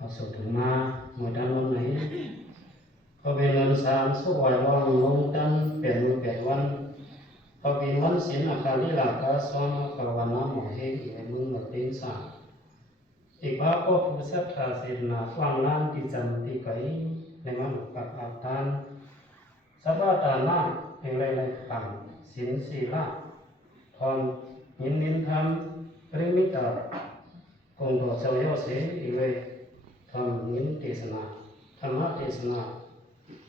เอาสุดถึงมาเมื่อด้านวันไหนก็เป็นเงิน3สุขไว้ว่างลงดันเปลี่ยนมือเปลี่ยนวันก็เป็นวันศีลอาคาลิลากาสวามกวานาหมอเฮอีมือหมดเป็นสาอีกว่าก็ผู้ศรัทธาศีลนาฟังล้านที่จำที่ไกในมันกับอาทานสัพพะตานาในไรๆปังศีลศีลทอนยินทำปริมิตาคงต่อเจ้าโยเสอีเวทำยินเทศนาธรรมเทศนา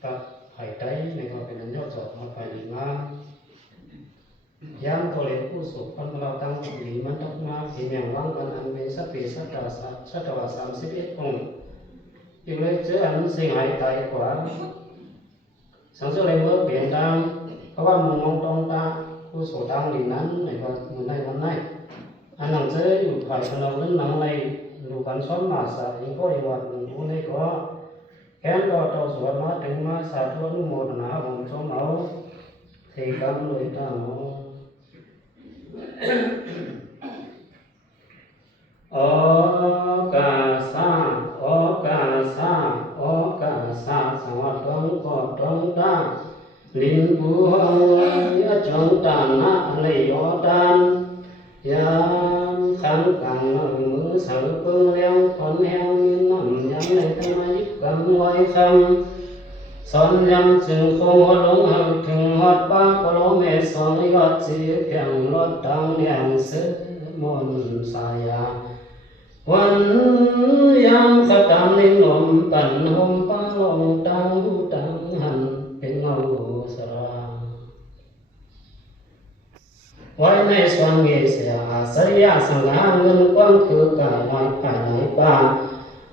ตัดหายใจในความเป็นยอดจอดมาไปดีมากย้ำตัวเองผู้สุขพันเราตั้งดีมันต้องมาที่เมียงวังกันอันเป็นสัพเพสัตตาสัตวะ31องค์อีเวเจออันสิ่งหายใจกว่าสังเสริญเมื่อเปลี่ยนตามเพราะว่ามุมมองตรงตาผู้สุขตั้งดีนั้นในความมันได้วันไหนอันนั้นเจออยู่ภายในนั้นหนังในดูกันซ้อนมาสายก็อีวันผู้นี้ก็แค่ก็ต่อสวดมาถึงมาสาธุอนุโมทนาของชมเอาที่กำเลยตามโอกาสาโอกาสาโอกาสาสวัสดิ์ก็ตรงตาลินบุยจงตานะเลยอดันยามขันกันมือสังเปเลี้ยงคนแหงมีน้ำยังในทำไมกำไว้คำสอนยังจึงคงหลงหักถึงหอดป้าก็ล้มเมสอนยอดจีเพียงรถดังแห่งเสือมนสายาวันยามขดำในลมปั่นห่มป้าลงดังหูดังหันเป็นเงาสระไว้ในสวงเงเสียสยาสังหาเงินกว้างคือกายน้อยภายในป่า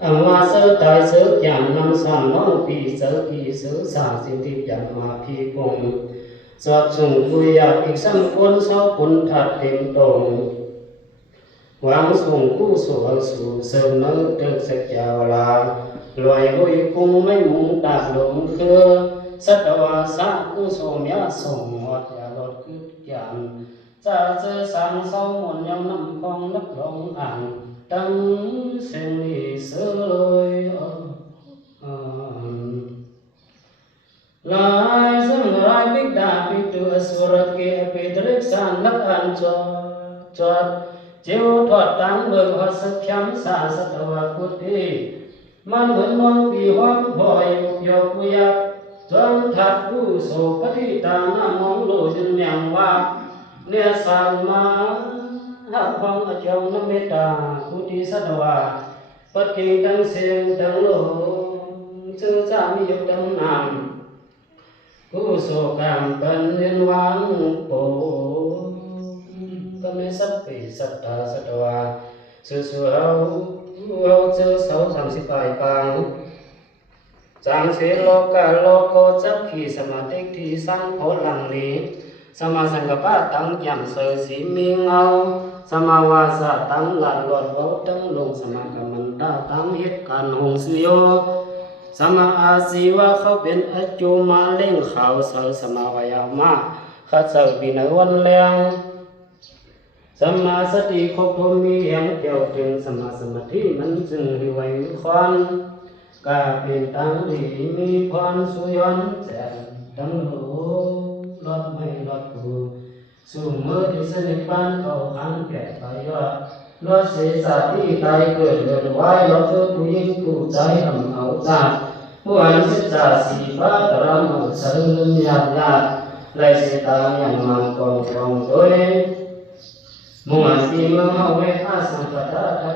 อังว่าเสือตายเสือหยามนำสอนน้องปีเสือปีเสือสาสิทิพยันมาพีพงสวดส่งคุยอยากอีกสังคนเศร้าคนถัดเต็มตรงหวังส่งผู้สู่สู่เสริมเนื้อเติมสักยาวลาลอยลุยคงไม่มุงตาหลงคือสัตวาสะผู้ส่งยาส่งหอดยาลดคือยันจะเจอสังเศร้าหมุนยำน้ำคองนักลงอ่างตั้งเสียงนี้เสือเลยลายสังรายปิดาปิดตัวสุรเกปิดเล็กสันนักอันจอดเจ้าทอดตังเบิกหัสเขียมสาสตวะกุฏิมันเหมือนนอนปีห้องพอยยกกุยักจนทัดผู้โศกปฏิตาหน้ามองโลจนยังว่าเนื้อสานมาหักฟังอจงน้ำเมตตากุฏิสัตวะปัดกิ่งดังเสียงดังโลเชื่อสามียกดังนามผู้โศกามเป็นเรียนวางโปก็ไม่สัพเพสัตตาสัตวะสื่อเอาเจอเสา30ปลายปางจางเสโลกาโลโกจักขีสมาธิที่สร้างโพลังลีสมาสังกปะตั้งยำเสยสีมีเงาสมาวาสะตั้งหลัดหลอดเบาตั้งลงสมากรรมันตาตั้งเหตุการหงสุโยสมาอาศีวะเขาเป็นอจุมาเล่งข่าวเสยสมาวายามาขัดเสยปีนวันแรงสมาสติครบทุมีแห่งเกี่ยวถึงสมาสมาธิมันจึงหิวมีควันกาเป็นตั้งดีมีพรสุยนแจ่มตั้งโลลดไม่ลดกูสู่มือที่สนิทบ้านเขาขันแก่ไปว่าลดเสียสาที่ตายเกิดเดินไว้ลดเธอผู้ยิ่งกูใจทำเอาจัดผู้อันสิจาสีฟ้าตรำเอาเสริมยาดและเสียตาอย่างมากองโดยมุ่งอาศีมังเอาไว้อาสังกัดทัด